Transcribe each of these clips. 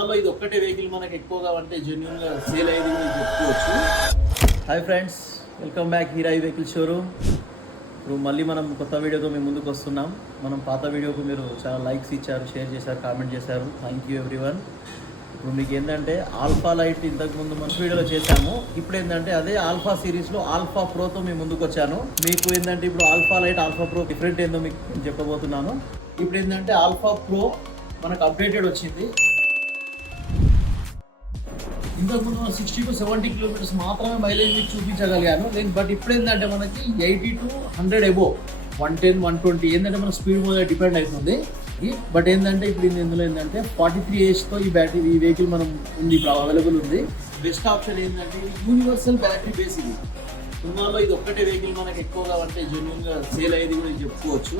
సినిమాలో ఇది ఒక్కటే వెహికల్ మనకు ఎక్కువగా అంటే జెన్యున్గా సేల్ అయ్యేది కూడా చెప్పుకోవచ్చు. హాయ్ ఫ్రెండ్స్, వెల్కమ్ బ్యాక్ హీరాయి వెహికల్ షోరూమ్. ఇప్పుడు మళ్ళీ మనం కొత్త వీడియోతో మేము ముందుకు వస్తున్నాం. మనం పాత వీడియోకు మీరు చాలా లైక్స్ ఇచ్చారు, షేర్ చేశారు, కామెంట్ చేశారు. Thank you everyone. ఇప్పుడు మీకు ఏంటంటే ఆల్ఫా లైట్ ఇంతకుముందు మన వీడియోలో చేశాము. ఇప్పుడు ఏంటంటే అదే ఆల్ఫా సిరీస్లో ఆల్ఫా ప్రోతో మేము ముందుకు వచ్చాను. మీకు ఏంటంటే ఇప్పుడు alpha light alpha pro different ఏందో మీకు నేను చెప్పబోతున్నాను. ఇప్పుడు ఏంటంటే ఆల్ఫా ప్రో మనకు అప్డేటెడ్ వచ్చింది. ఇంతకుముందు మనం 60 to 70 కిలోమీటర్స్ మాత్రమే మైలేజ్ మీకు చూపించగలిగాను నేను. బట్ ఇప్పుడు ఏంటంటే మనకి 80 to 100 అబోవ్ 110, 120 ఏంటంటే మన స్పీడ్ మీద డిపెండ్ అవుతుంది. బట్ ఏంటంటే ఇప్పుడు ఇందులో ఏంటంటే 43 ఏజ్తో ఈ వెహికల్ మనం ఉంది, ఇప్పుడు అవైలబుల్ ఉంది. బెస్ట్ ఆప్షన్ ఏంటంటే ఇది యూనివర్సల్ బ్యాటరీ బేస్. ఇది సినిమాలో ఇది ఒక్కటే వెహికల్ మనకు ఎక్కువగా అంటే జెన్యున్గా సేల్ అయ్యేది కూడా చెప్పుకోవచ్చు.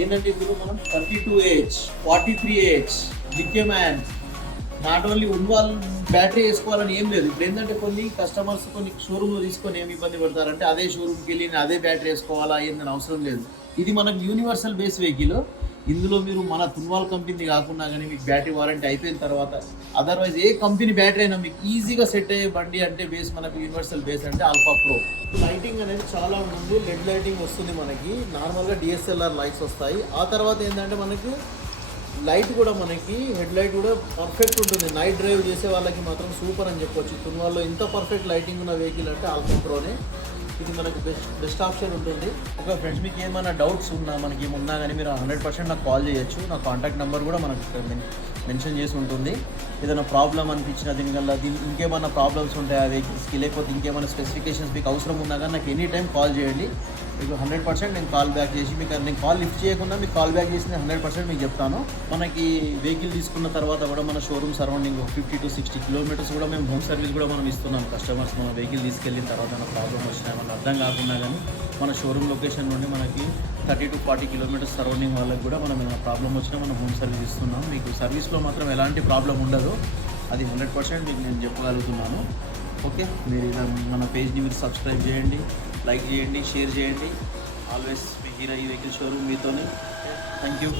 ఏంటంటే ఇందులో మనం 32 age, 43 age, lithium ion, not only వాళ్ళు బ్యాటరీ వేసుకోవాలని ఏం లేదు. ఇప్పుడు ఏంటంటే కొన్ని కస్టమర్స్ కొన్ని షోరూమ్లో తీసుకొని ఏమి ఇబ్బంది పడతారంటే అదే షోరూమ్కి వెళ్ళి అదే బ్యాటరీ వేసుకోవాలా ఏందని అవసరం లేదు. ఇది మనకు యూనివర్సల్ బేస్ వెహికల్. ఇందులో మీరు మన తున్వాల్ కంపెనీ కాకుండా కానీ మీకు బ్యాటరీ వారంటీ అయిపోయిన తర్వాత అదర్వైజ్ ఏ కంపెనీ బ్యాటరీ అయినా మీకు ఈజీగా సెట్ అయ్యే బండి అంటే బేస్ మనకు యూనివర్సల్ బేస్ అంటే ఆల్ఫా ప్రో. లైటింగ్ అనేది చాలా ఉంటుంది. లెడ్ లైటింగ్ వస్తుంది మనకి. నార్మల్గా డిఎస్ఎల్ఆర్ లైట్స్ వస్తాయి. ఆ తర్వాత ఏంటంటే మనకి లైట్ కూడా మనకి హెడ్ లైట్ కూడా పర్ఫెక్ట్ ఉంటుంది. నైట్ డ్రైవ్ చేసే వాళ్ళకి మాత్రం సూపర్ అని చెప్పొచ్చు. తున్వాల్లో ఇంత పర్ఫెక్ట్ లైటింగ్ ఉన్న వెహికల్ అంటే ఆల్ఫా ప్రోనే. ఇది మనకు బెస్ట్ ఆప్షన్ ఉంటుంది. ఒక ఫ్రెండ్స్ మీకు ఏమైనా డౌట్స్ ఉన్నా మనకి ఏమున్నా కానీ మీరు 100% నాకు కాల్ చేయొచ్చు. నా కాంటాక్ట్ నెంబర్ కూడా మనకు మెన్షన్ చేసి ఉంటుంది. ఏదైనా ప్రాబ్లం అనిపించిన దీనివల్ల ఇంకేమైనా ప్రాబ్లమ్స్ ఉంటాయి ఆ వెహికల్స్కి, లేకపోతే ఇంకేమైనా స్పెసిఫికేషన్స్ మీకు అవసరం ఉన్నా కానీ నాకు ఎనీ టైం కాల్ చేయండి. మీకు 100% నేను కాల్ బ్యాక్ చేసి మీకు నేను కాల్ లిఫ్ట్ చేయకుండా మీకు కాల్ బ్యాక్ చేసి 100% మీకు చెప్తాను. మనకి వెహికల్ తీసుకున్న తర్వాత కూడా మన షోరూమ్ సరౌండింగ్ 50 to 60 కిలోమీటర్స్ కూడా మేము హోమ్ సర్వీస్ కూడా మనం ఇస్తున్నాం. కస్టమర్స్ మన వెహికల్ తీసుకెళ్ళిన తర్వాత మన ప్రాబ్లం వచ్చినా మనకు అర్థం కాకుండా కానీ మన షోరూమ్ లొకేషన్ నుండి మనకి 30 to 40 కిలోమీటర్స్ సరౌండింగ్ వాళ్ళకి కూడా మనం ఏమైనా ప్రాబ్లం వచ్చినా మనం హోమ్ సర్వీస్ ఇస్తున్నాం. మీకు సర్వీస్లో మాత్రం ఎలాంటి ప్రాబ్లం ఉండదు. అది 100% మీకు నేను చెప్పగలుగుతున్నాను. ఓకే, మీరు ఇలా మన పేజ్ని మీరు సబ్స్క్రైబ్ చేయండి, లైక్ చేయండి, షేర్ చేయండి. ఆల్వేస్ మీ హీరాయి వెహికల్ షోరూమ్ మీతోనే. Thank you.